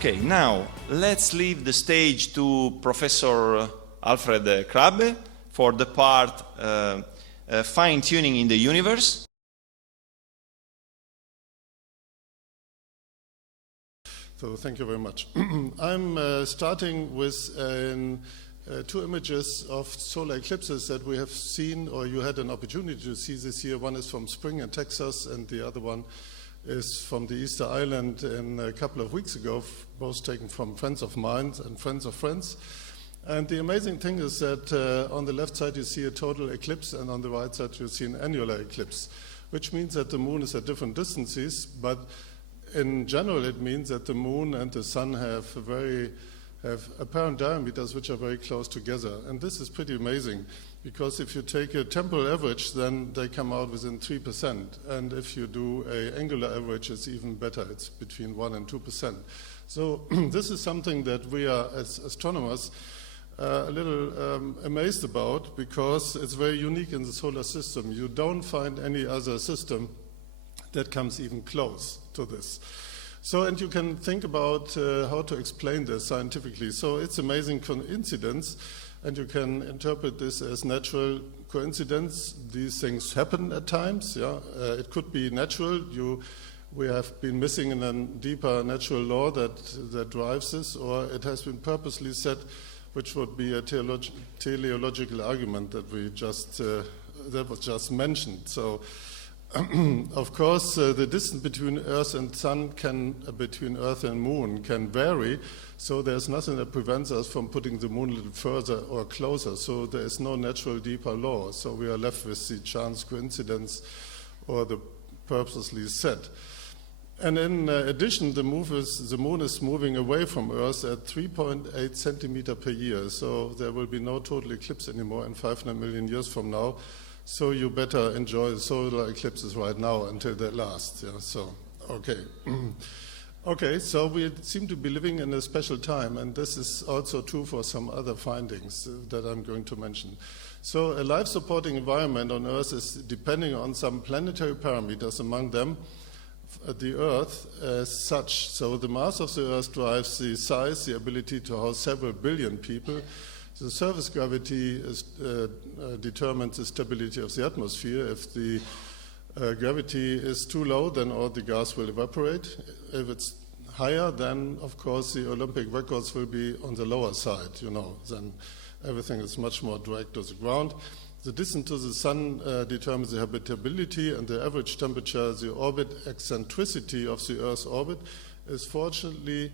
Okay, now let's leave the stage to Professor Alfred Krabbe for the part fine-tuning in the universe. So thank you very much. I'm starting with two images of solar eclipses that we have seen, or you had an opportunity to see this year. One is from spring in Texas, and the other one is from the Easter Island a couple of weeks ago, both taken from friends of mine and friends of friends. And the amazing thing is that on the left side you see a total eclipse, and on the right side you see an annular eclipse, which means that the moon is at different distances, but in general it means that the moon and the sun have apparent diameters which are very close together. And this is pretty amazing, because if you take a temporal average, then they come out within 3%. And if you do an angular average, it's even better. It's between 1 and 2%. So this is something that we are, as astronomers, a little amazed about, because it's very unique in the solar system. You don't find any other system that comes even close to this. So, and you can think about how to explain this scientifically. So it's amazing coincidence, and you can interpret this as natural coincidence. These things happen at times. Yeah, it could be natural. We have been missing in a deeper natural law that drives this, or it has been purposely set, which would be a teleological argument that that was just mentioned. So. Of course, the distance between Earth and Sun between Earth and Moon can vary, so there's nothing that prevents us from putting the Moon a little further or closer. So there is no natural deeper law. So we are left with the chance coincidence or the purposely set. And in addition, the Moon is moving away from Earth at 3.8 centimeters per year. So there will be no total eclipse anymore in 500 million years from now. So you better enjoy the solar eclipses right now until they last. Yeah, so, okay. Okay, so we seem to be living in a special time, and this is also true for some other findings that I'm going to mention. So a life-supporting environment on Earth is depending on some planetary parameters, among them the Earth as such. So the mass of the Earth drives the size, the ability to house several billion people. The surface gravity determines the stability of the atmosphere. If the gravity is too low, then all the gas will evaporate. If it's higher, then of course the Olympic records will be on the lower side, then everything is much more direct to the ground. The distance to the sun determines the habitability, and the average temperature, the orbit eccentricity of the Earth's orbit, is fortunately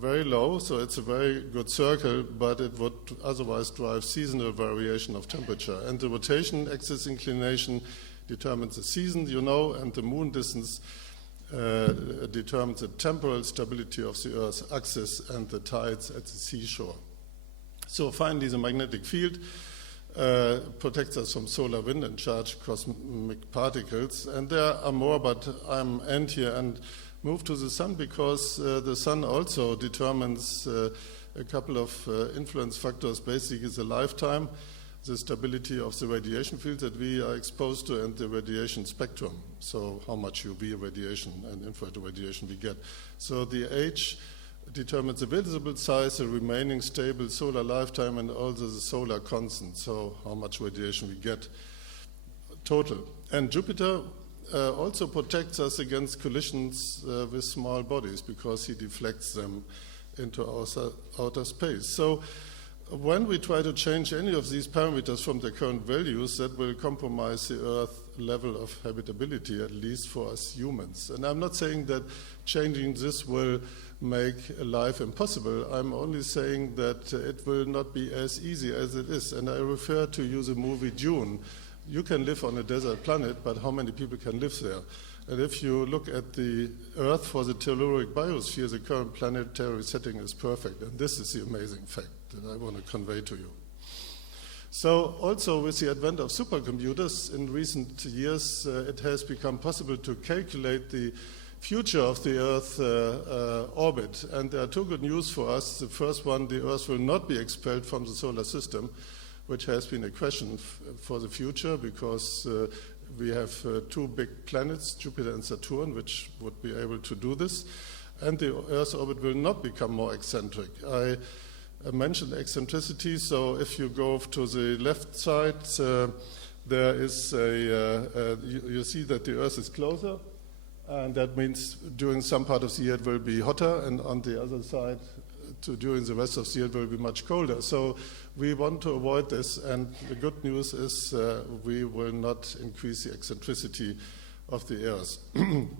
very low, so it's a very good circle, but it would otherwise drive seasonal variation of temperature. And the rotation axis inclination determines the season, and the moon distance determines the temporal stability of the Earth's axis and the tides at the seashore. So finally, the magnetic field protects us from solar wind and charged cosmic particles. And there are more, but I'm end here and move to the sun, because the sun also determines a couple of influence factors. Basically, the lifetime, the stability of the radiation field that we are exposed to, and the radiation spectrum. So how much UV radiation and infrared radiation we get. So the age determines the visible size, the remaining stable solar lifetime, and also the solar constant. So how much radiation we get total. And Jupiter also protects us against collisions with small bodies, because he deflects them into outer space. So when we try to change any of these parameters from their current values, that will compromise the Earth level of habitability, at least for us humans. And I'm not saying that changing this will make life impossible. I'm only saying that it will not be as easy as it is. And I refer to you the movie Dune. You can live on a desert planet, but how many people can live there? And if you look at the Earth for the telluric biosphere, the current planetary setting is perfect. And this is the amazing fact that I want to convey to you. So also with the advent of supercomputers in recent years, it has become possible to calculate the future of the Earth orbit. And there are two good news for us. The first one, the Earth will not be expelled from the solar system, which has been a question for the future, because we have two big planets, Jupiter and Saturn, which would be able to do this. and the Earth's orbit will not become more eccentric. I mentioned eccentricity, so if you go to the left side, there is you see that the Earth is closer, and that means during some part of the year it will be hotter, and on the other side, during the rest of the year it will be much colder. So we want to avoid this, and the good news is we will not increase the eccentricity of the Earth.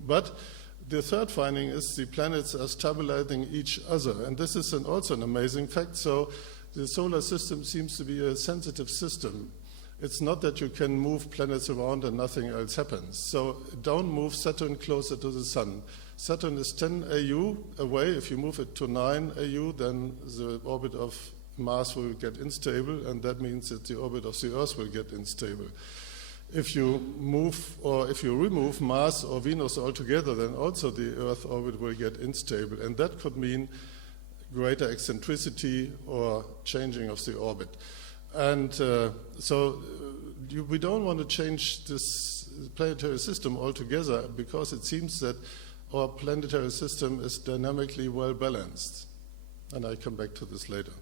But the third finding is the planets are stabilizing each other, and this is also an amazing fact. So the solar system seems to be a sensitive system. It's not that you can move planets around and nothing else happens. So don't move Saturn closer to the Sun. Saturn is 10 AU away. If you move it to 9 AU, then the orbit of Mars will get unstable, and that means that the orbit of the Earth will get unstable. If you move or if you remove Mars or Venus altogether, then also the Earth orbit will get unstable, and that could mean greater eccentricity or changing of the orbit. And we don't want to change this planetary system altogether, because it seems that our planetary system is dynamically well balanced. And I come back to this later.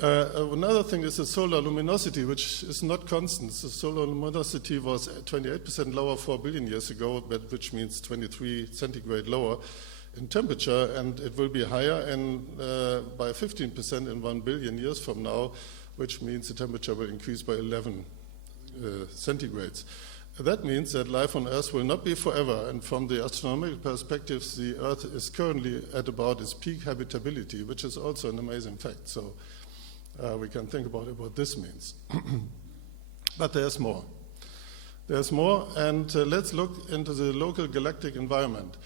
Another thing is the solar luminosity, which is not constant. The solar luminosity was 28% lower 4 billion years ago, which means 23 centigrade lower in temperature, and it will be higher by 15% in 1 billion years from now, which means the temperature will increase by 11 centigrades. That means that life on Earth will not be forever, and from the astronomical perspective, the Earth is currently at about its peak habitability, which is also an amazing fact. So we can think about what this means. But there's more. There's more, and let's look into the local galactic environment.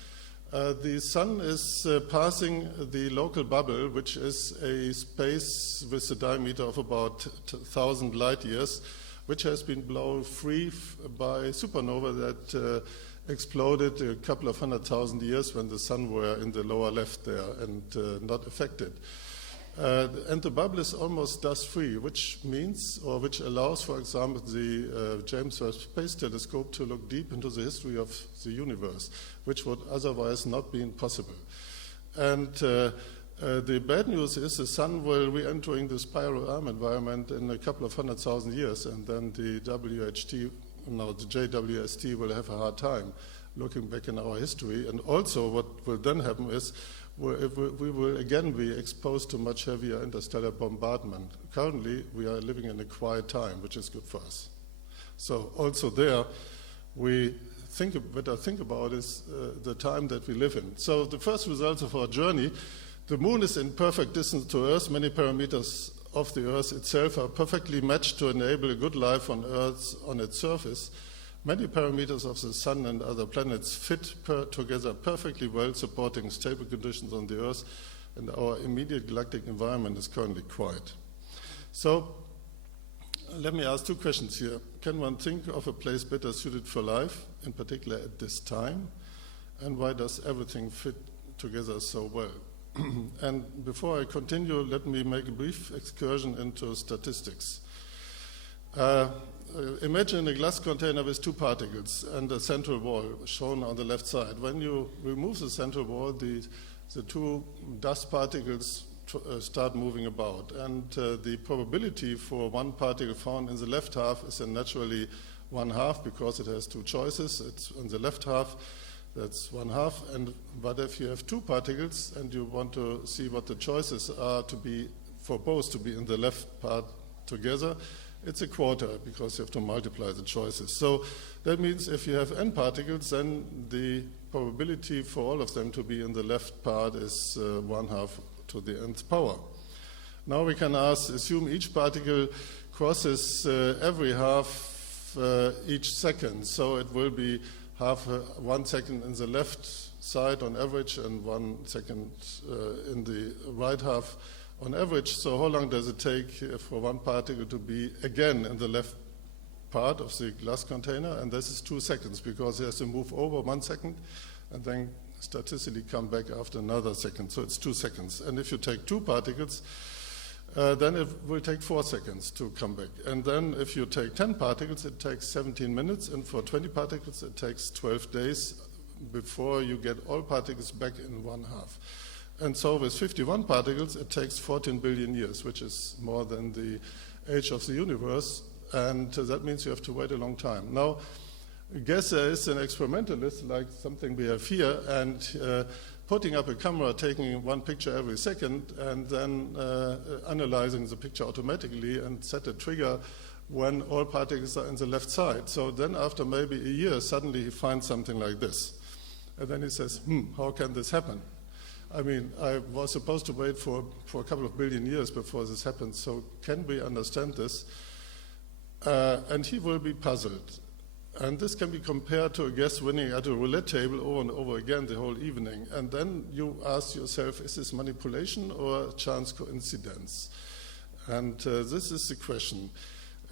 The Sun is passing the local bubble, which is a space with a diameter of about 1,000 light years, which has been blown free by supernova that exploded a couple of 100,000 years when the Sun were in the lower left there and not affected. And the bubble is almost dust-free, which means, or which allows, for example, the James Webb Space Telescope to look deep into the history of the universe, which would otherwise not be possible. And the bad news is the Sun will re-entering the spiral arm environment in a couple of 100,000 years, and then the JWST will have a hard time looking back in our history. And also what will then happen is we will again be exposed to much heavier interstellar bombardment. Currently, we are living in a quiet time, which is good for us. So also there, we better think about is the time that we live in. So the first results of our journey, the Moon is in perfect distance to Earth. Many parameters of the Earth itself are perfectly matched to enable a good life on Earth on its surface. Many parameters of the Sun and other planets fit together perfectly well, supporting stable conditions on the Earth, and our immediate galactic environment is currently quiet. So let me ask two questions here. Can one think of a place better suited for life, in particular at this time? And why does everything fit together so well? And before I continue, let me make a brief excursion into statistics. Imagine a glass container with two particles and a central wall shown on the left side. When you remove the central wall, the two dust particles start moving about. And the probability for one particle found in the left half is naturally 1/2, because it has two choices. It's on the left half, that's 1/2. But if you have two particles and you want to see what the choices are for both to be in the left part together, it's 1/4, because you have to multiply the choices. So that means if you have n particles, then the probability for all of them to be in the left part is 1/2 to the nth power. Now we can assume each particle crosses every half each second. So it will be 1 second in the left side on average and 1 second in the right half on average. So how long does it take for one particle to be again in the left part of the glass container? And this is 2 seconds, because it has to move over 1 second and then statistically come back after another second. So it's 2 seconds. And if you take two particles, then it will take 4 seconds to come back. And then if you take 10 particles, it takes 17 minutes. And for 20 particles, it takes 12 days before you get all particles back in one half. And so with 51 particles, it takes 14 billion years, which is more than the age of the universe, and that means you have to wait a long time. Now, guess there is an experimentalist, like something we have here, and putting up a camera, taking one picture every second, and then analyzing the picture automatically and set a trigger when all particles are in the left side. So then after maybe a year, suddenly he finds something like this. And then he says, how can this happen? I mean, I was supposed to wait for a couple of billion years before this happens, so can we understand this? And he will be puzzled. And this can be compared to a guest winning at a roulette table over and over again the whole evening. And then you ask yourself, is this manipulation or chance coincidence? And this is the question.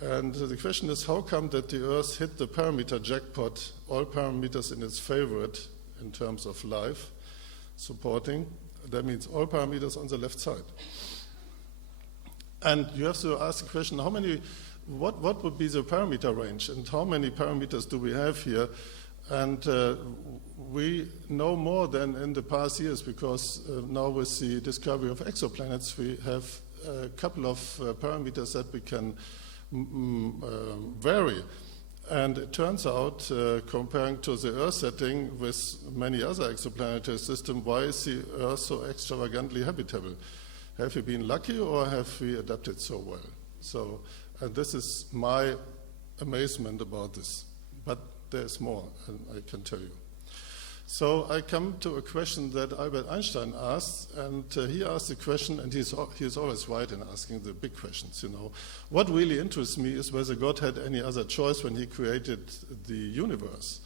And the question is, how come that the Earth hit the parameter jackpot, all parameters in its favorite in terms of life, supporting? That means all parameters on the left side. And you have to ask the question, what would be the parameter range, and how many parameters do we have here? And we know more than in the past years, because now with the discovery of exoplanets, we have a couple of parameters that we can vary. And it turns out, comparing to the Earth setting with many other exoplanetary systems, why is the Earth so extravagantly habitable? Have we been lucky, or have we adapted so well? So, and this is my amazement about this. But there's more, and I can tell you. So I come to a question that Albert Einstein asked, and he asked the question, and he's always right in asking the big questions, you know. What really interests me is whether God had any other choice when he created the universe.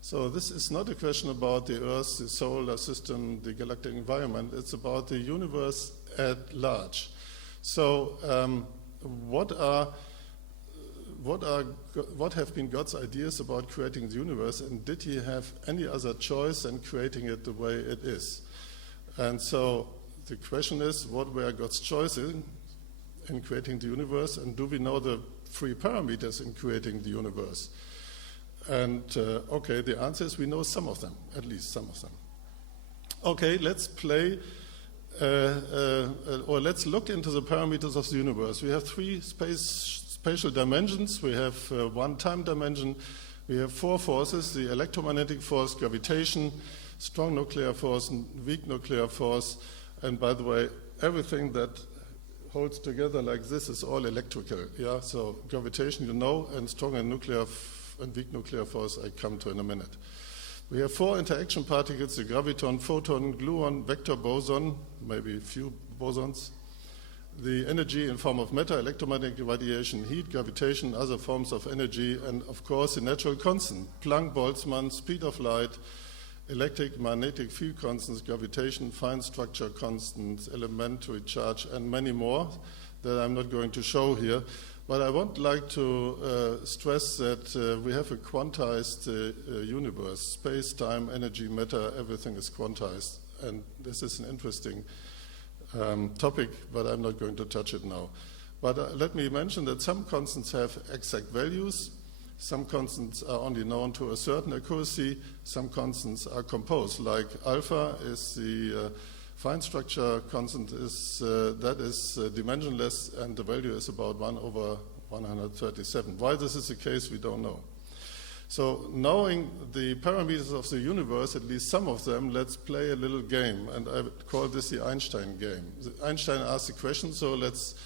So this is not a question about the Earth, the solar system, the galactic environment. It's about the universe at large. So what have been God's ideas about creating the universe, and did he have any other choice than creating it the way it is? And so the question is, what were God's choices in creating the universe, and do we know the three parameters in creating the universe? And okay, the answer is we know some of them, at least some of them. Okay, let's play, or let's look into the parameters of the universe. We have three spatial dimensions. We have one time dimension. We have four forces: the electromagnetic force, gravitation, strong nuclear force, and weak nuclear force. And by the way, everything that holds together like this is all electrical. Yeah, so gravitation, you know, and strong and nuclear and weak nuclear force I come to in a minute. We have four interaction particles: the graviton, photon, gluon, vector boson, maybe a few bosons. The energy in form of matter, electromagnetic radiation, heat, gravitation, other forms of energy, and of course the natural constant, Planck, Boltzmann, speed of light, electric magnetic field constants, gravitation, fine structure constants, elementary charge, and many more that I'm not going to show here. But I would like to stress that we have a quantized universe. Space, time, energy, matter, everything is quantized. And this is an interesting topic, but I'm not going to touch it now. But let me mention that some constants have exact values. Some constants are only known to a certain accuracy. Some constants are composed, like alpha is the fine structure constant, that is dimensionless, and the value is about 1 over 137. Why this is the case, we don't know. So knowing the parameters of the universe, at least some of them, let's play a little game, and I call this the Einstein game. Einstein asked the question, so let's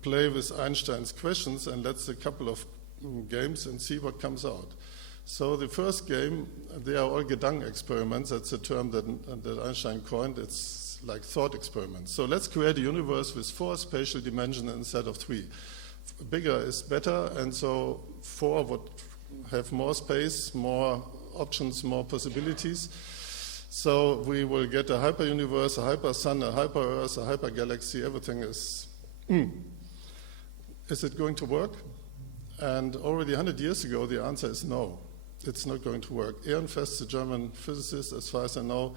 play with Einstein's questions, and let's a couple of games and see what comes out. So the first game, they are all Gedanken experiments. That's a term that Einstein coined. It's like thought experiments. So let's create a universe with 4 spatial dimensions instead of 3. Bigger is better, and so 4 would have more space, more options, more possibilities. So we will get a hyper-universe, a hyper-sun, a hyper-Earth, a hyper-galaxy. Everything is... Is it going to work? And already 100 years ago, the answer is no. It's not going to work. Ehrenfest, the German physicist, as far as I know,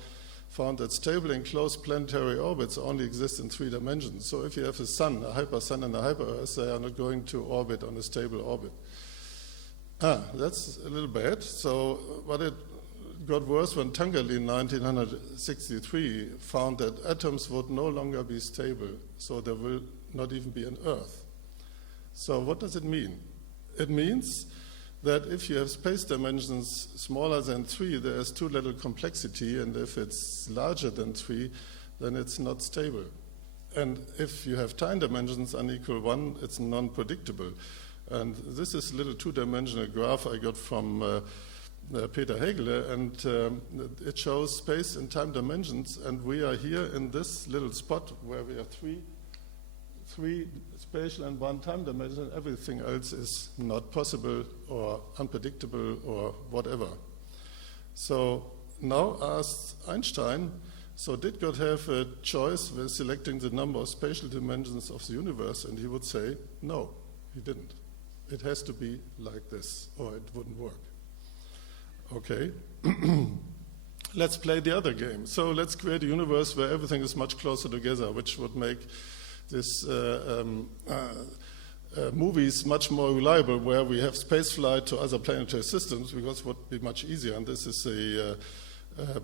found that stable and closed planetary orbits only exist in 3 dimensions. So if you have a sun, a hyper-sun, and a hyper-Earth, they are not going to orbit on a stable orbit. That's a little bad. So, but it got worse when Tangerley in 1963 found that atoms would no longer be stable, so there will not even be an Earth. So what does it mean? It means that if you have space dimensions smaller than 3, there is too little complexity, and if it's larger than 3, then it's not stable. And if you have time dimensions unequal 1, it's non-predictable. And this is a little two-dimensional graph I got from Peter Hegele, and it shows space and time dimensions, and we are here in this little spot where we have three spatial and 1 time dimension, and everything else is not possible or unpredictable or whatever. So now asked Einstein, so did God have a choice with selecting the number of spatial dimensions of the universe? And he would say, no, he didn't. It has to be like this, or it wouldn't work. Okay, let's play the other game. So let's create a universe where everything is much closer together, which would make this movies much more reliable, where we have space flight to other planetary systems, because it would be much easier. And this is a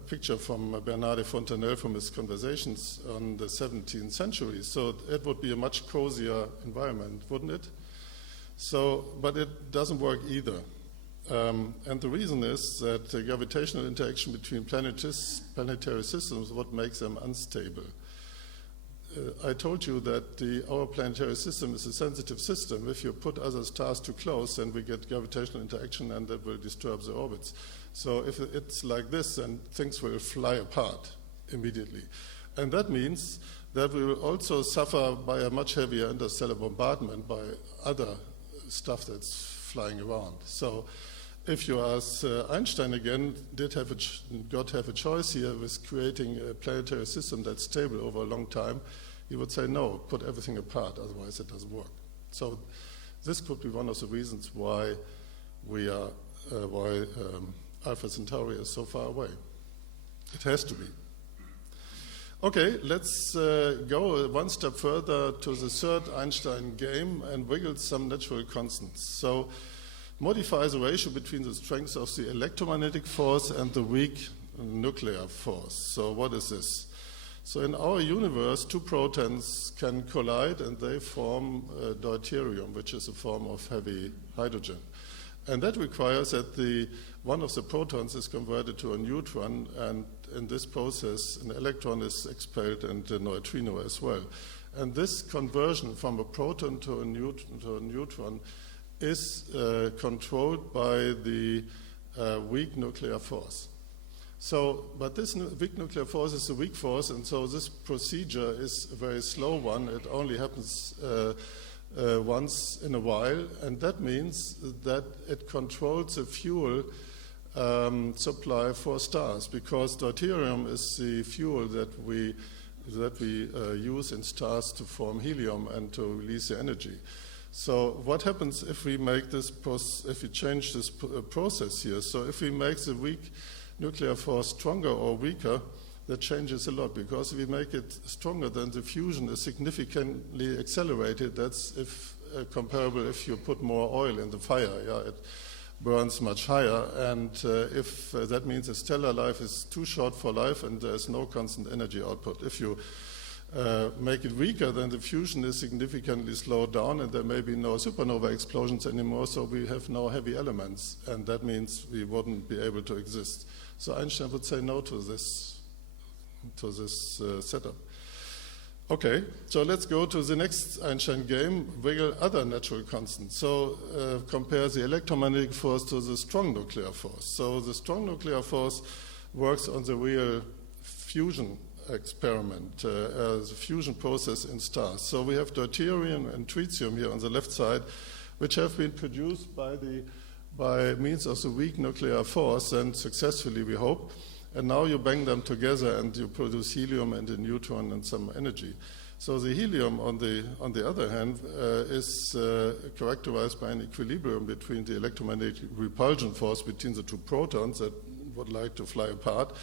picture from Bernard de Fontenelle from his conversations on the 17th century. So it would be a much cozier environment, wouldn't it? So, but it doesn't work either. And the reason is that the gravitational interaction between planetary systems what makes them unstable. I told you that our planetary system is a sensitive system. If you put other stars too close, then we get gravitational interaction, and that will disturb the orbits. So if it's like this, then things will fly apart immediately. And that means that we will also suffer by a much heavier interstellar bombardment by other stuff that's flying around. So if you ask Einstein again, did God have a choice here with creating a planetary system that's stable over a long time? He would say, no, put everything apart, otherwise it doesn't work. So this could be one of the reasons why Alpha Centauri is so far away. It has to be. Okay, let's go one step further to the third Einstein game and wiggle some natural constants. So modify the ratio between the strength of the electromagnetic force and the weak nuclear force. So what is this? So in our universe, 2 protons can collide, and they form deuterium, which is a form of heavy hydrogen. And that requires that one of the protons is converted to a neutron, and in this process, an electron is expelled and a neutrino as well. And this conversion from a proton to a neutron is controlled by the weak nuclear force. So, but this weak nuclear force is a weak force, and so this procedure is a very slow one. It only happens once in a while, and that means that it controls the fuel supply for stars, because deuterium is the fuel that we use in stars to form helium and to release the energy. So what happens if we make this if we change this process here? So if we make the weak nuclear force stronger or weaker, that changes a lot, because if we make it stronger, then the fusion is significantly accelerated. That's comparable if you put more oil in the fire. Yeah, it burns much higher, and if that means a stellar life is too short for life and there's no constant energy output. If you make it weaker, then the fusion is significantly slowed down, and there may be no supernova explosions anymore, so we have no heavy elements, and that means we wouldn't be able to exist. So Einstein would say no to this setup. Okay, so let's go to the next Einstein game, wiggle other natural constants. So compare the electromagnetic force to the strong nuclear force. So the strong nuclear force works on the real fusion experiment, the fusion process in stars. So we have deuterium and tritium here on the left side, which have been produced by means of the weak nuclear force, and successfully, we hope. And now you bang them together and you produce helium and a neutron and some energy. So the helium, on the other hand, is characterized by an equilibrium between the electromagnetic repulsion force between the 2 protons that would like to fly apart,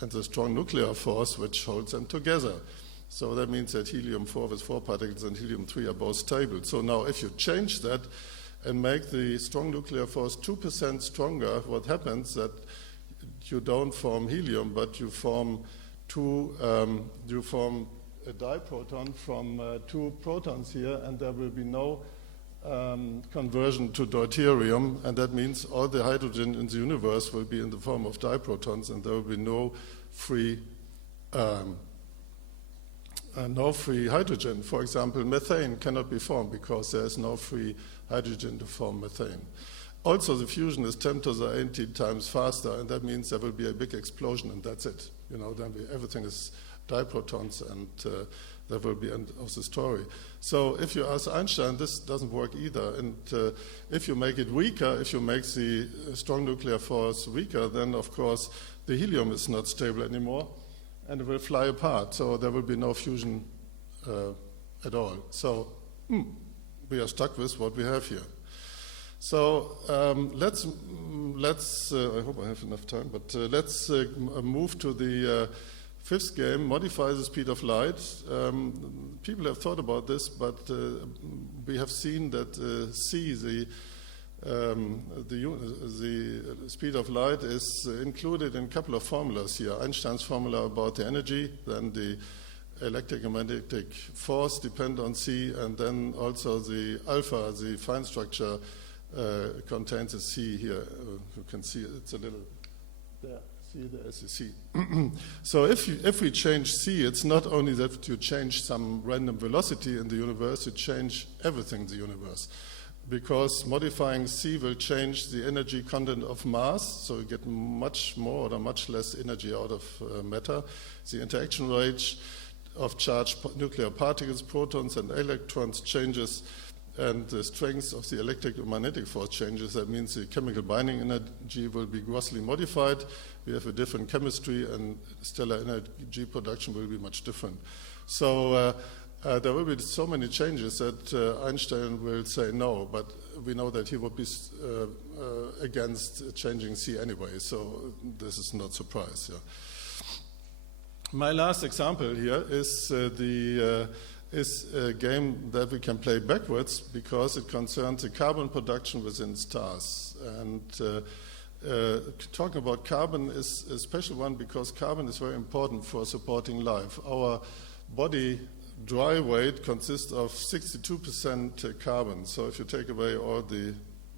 and the strong nuclear force which holds them together. So that means that helium-4 with 4 particles and helium-3 are both stable. So now if you change that and make the strong nuclear force 2% stronger, what happens that you don't form helium, but you form a diproton from two protons here, and there will be no conversion to deuterium, and that means all the hydrogen in the universe will be in the form of diprotons, and there will be no free hydrogen. For example, methane cannot be formed because there is no free hydrogen to form methane. Also, the fusion is 10 to the 80 times faster, and that means there will be a big explosion, and that's it. You know, then everything is diprotons, and that will be end of the story. So if you ask Einstein, this doesn't work either. And if you make it weaker, if you make the strong nuclear force weaker, then of course the helium is not stable anymore, and it will fly apart. So there will be no fusion at all. So we are stuck with what we have here. So let's I hope I have enough time, but let's move to the fifth game, modify the speed of light. People have thought about this, but we have seen that c, the speed of light, is included in a couple of formulas here. Einstein's formula about the energy, then the electric and magnetic force depend on c, and then also the alpha, the fine structure, contains a c here. You can see it's a little there. There is a C. So if we change C, it's not only that you change some random velocity in the universe, you change everything in the universe. Because modifying C will change the energy content of mass, so you get much more or much less energy out of matter. The interaction rate of charged nuclear particles, protons and electrons changes, and the strength of the electric and magnetic force changes. That means the chemical binding energy will be grossly modified. We have a different chemistry, and stellar energy production will be much different. So there will be so many changes that Einstein will say no, but we know that he would be against changing C anyway, so this is not a surprise. Yeah. My last example here is is a game that we can play backwards because it concerns the carbon production within stars. And talking about carbon is a special one because carbon is very important for supporting life. Our body dry weight consists of 62% carbon. So if you take away all the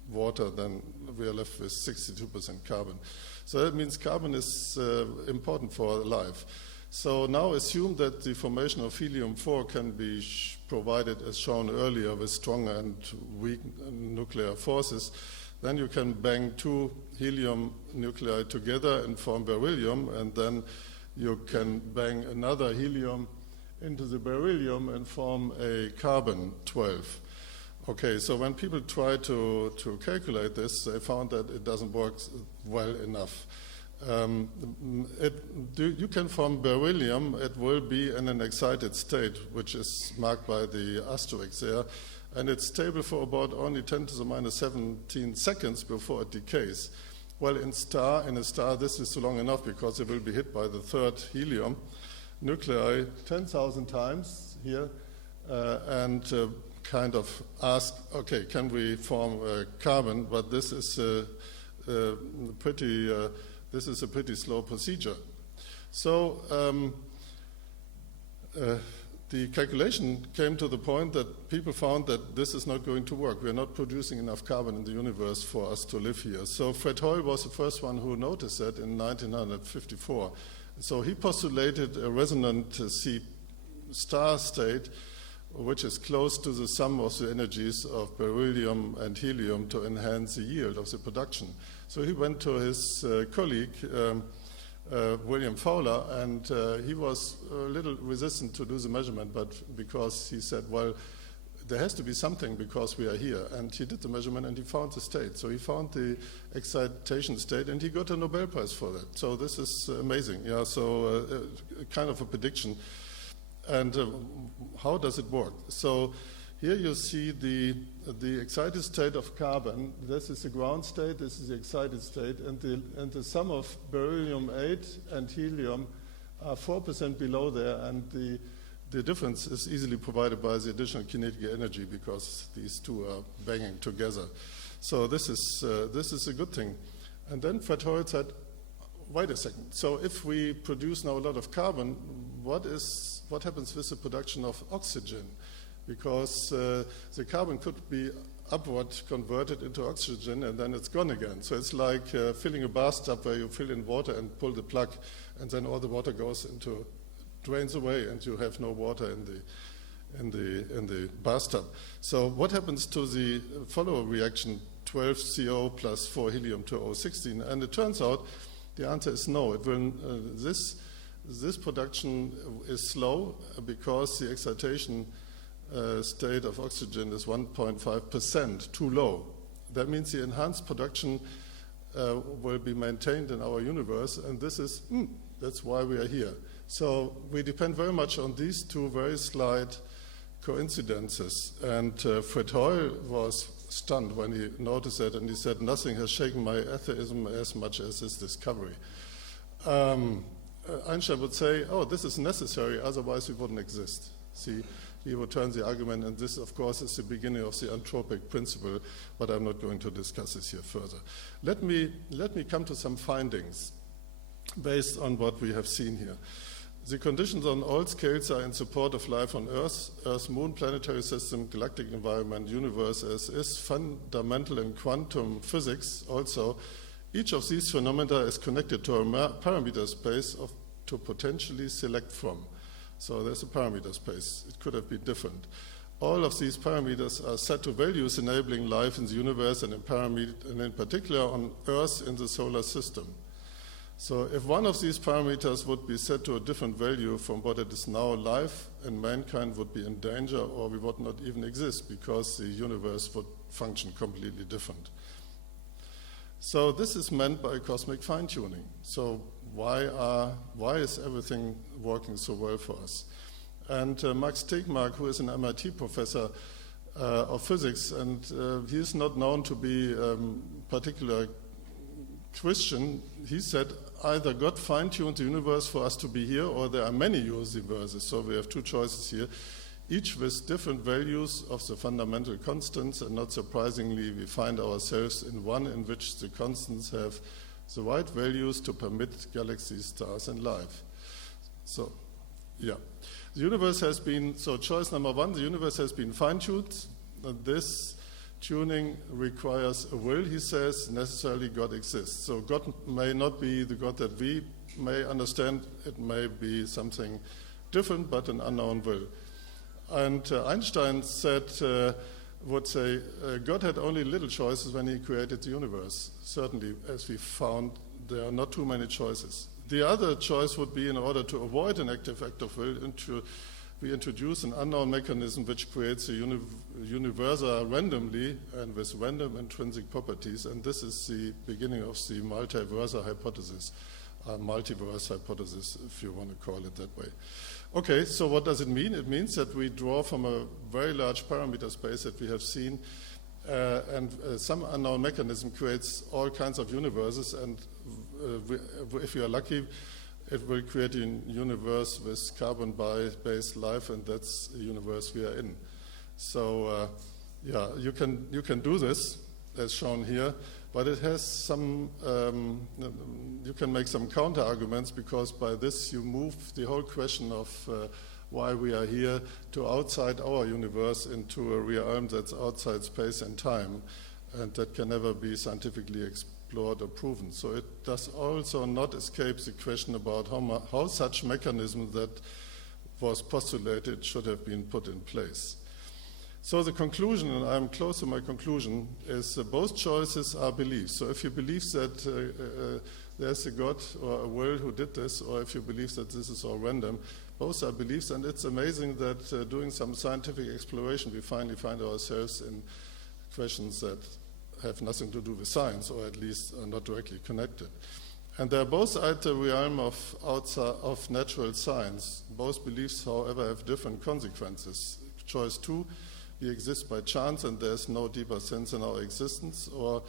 water, then we are left with 62% carbon. So that means carbon is important for life. So now assume that the formation of helium-4 can be provided as shown earlier with strong and weak nuclear forces. Then you can bang two helium nuclei together and form beryllium, and then you can bang another helium into the beryllium and form a carbon-12. Okay, so when people try to calculate this, they found that it doesn't work well enough. You can form beryllium, it will be in an excited state, which is marked by the asterisk there, and it's stable for about only 10 to the minus 17 seconds before it decays. Well, in a star, this is long enough because it will be hit by the third helium nuclei 10,000 times here, and kind of ask, okay, can we form carbon? But this is this is a pretty slow procedure. So the calculation came to the point that people found that this is not going to work. We are not producing enough carbon in the universe for us to live here. So Fred Hoyle was the first one who noticed that in 1954. So he postulated a resonant C star state, which is close to the sum of the energies of beryllium and helium to enhance the yield of the production. So he went to his colleague, William Fowler, and he was a little resistant to do the measurement, but because he said, well, there has to be something because we are here. And he did the measurement and he found the state. So he found the excitation state and he got a Nobel Prize for that. So this is amazing. Yeah, so kind of a prediction. And how does it work? So here you see the excited state of carbon. This is the ground state, this is the excited state, and the sum of beryllium-8 and helium are 4% below there, and the difference is easily provided by the additional kinetic energy because these two are banging together. So this is a good thing. And then Fred Hoyle said, wait a second. So if we produce now a lot of carbon, what happens with the production of oxygen? Because the carbon could be upward converted into oxygen and then it's gone again. So it's like filling a bathtub where you fill in water and pull the plug, and then all the water drains away, and you have no water in the bathtub. So what happens to the follow reaction, 12 CO plus 4 helium to O16? And it turns out the answer is no. It will, this production is slow because the excitation state of oxygen is 1.5% too low. That means the enhanced production will be maintained in our universe, and that's why we are here. So we depend very much on these two very slight coincidences. And Fred Hoyle was stunned when he noticed that, and he said, "Nothing has shaken my atheism as much as this discovery." Einstein would say, "Oh, this is necessary, otherwise we wouldn't exist." See, he would turn the argument, and this, of course, is the beginning of the anthropic principle, but I'm not going to discuss this here further. Let me come to some findings based on what we have seen here. The conditions on all scales are in support of life on Earth, Earth, Moon, planetary system, galactic environment, universe as is, fundamental in quantum physics also. Each of these phenomena is connected to a parameter space to potentially select from. So there's a parameter space. It could have been different. All of these parameters are set to values enabling life in the universe and in particular on Earth in the solar system. So if one of these parameters would be set to a different value from what it is now, life and mankind would be in danger, or we would not even exist because the universe would function completely different. So this is meant by cosmic fine-tuning. So why is everything working so well for us? And Max Tegmark, who is an MIT professor of physics, and he is not known to be particular Christian, he said either God fine-tuned the universe for us to be here, or there are many universes. So we have two choices here, each with different values of the fundamental constants, and not surprisingly, we find ourselves in one in which the constants have the right values to permit galaxies, stars, and life. So, yeah. The universe has been, so choice number one, the universe has been fine-tuned. This tuning requires a will, he says, necessarily God exists. So God may not be the God that we may understand, it may be something different, but an unknown will. And Einstein would say, God had only little choices when he created the universe. Certainly, as we found, there are not too many choices. The other choice would be, in order to avoid an active act of will, we introduce an unknown mechanism which creates a universa randomly and with random intrinsic properties, and this is the beginning of the multiverse hypothesis, multiverse hypothesis, if you want to call it that way. Okay, so what does it mean? It means that we draw from a very large parameter space that we have seen, and some unknown mechanism creates all kinds of universes, and if we are lucky, it will create a universe with carbon-based life, and that's the universe we are in. So, yeah, you can do this, as shown here, but it has some, you can make some counter-arguments, because by this you move the whole question of why we are here to outside our universe into a realm that's outside space and time, and that can never be scientifically explored or proven. So it does also not escape the question about how such mechanism that was postulated should have been put in place. So the conclusion, and I'm close to my conclusion, is both choices are beliefs. So if you believe that there's a God or a will who did this, or if you believe that this is all random, both are beliefs, and it's amazing that doing some scientific exploration, we finally find ourselves in questions that have nothing to do with science, or at least are not directly connected. And they're both at the realm of natural science. Both beliefs, however, have different consequences. Choice 2, we exist by chance and there's no deeper sense in our existence, or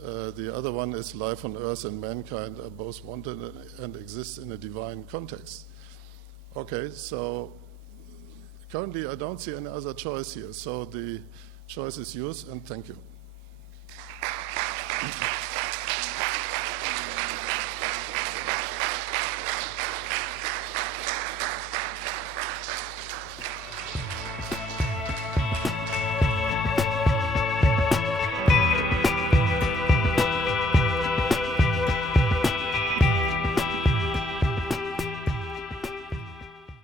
the other one is life on Earth and mankind are both wanted and exist in a divine context. Okay, so currently I don't see any other choice here. So the choice is yours, and thank you.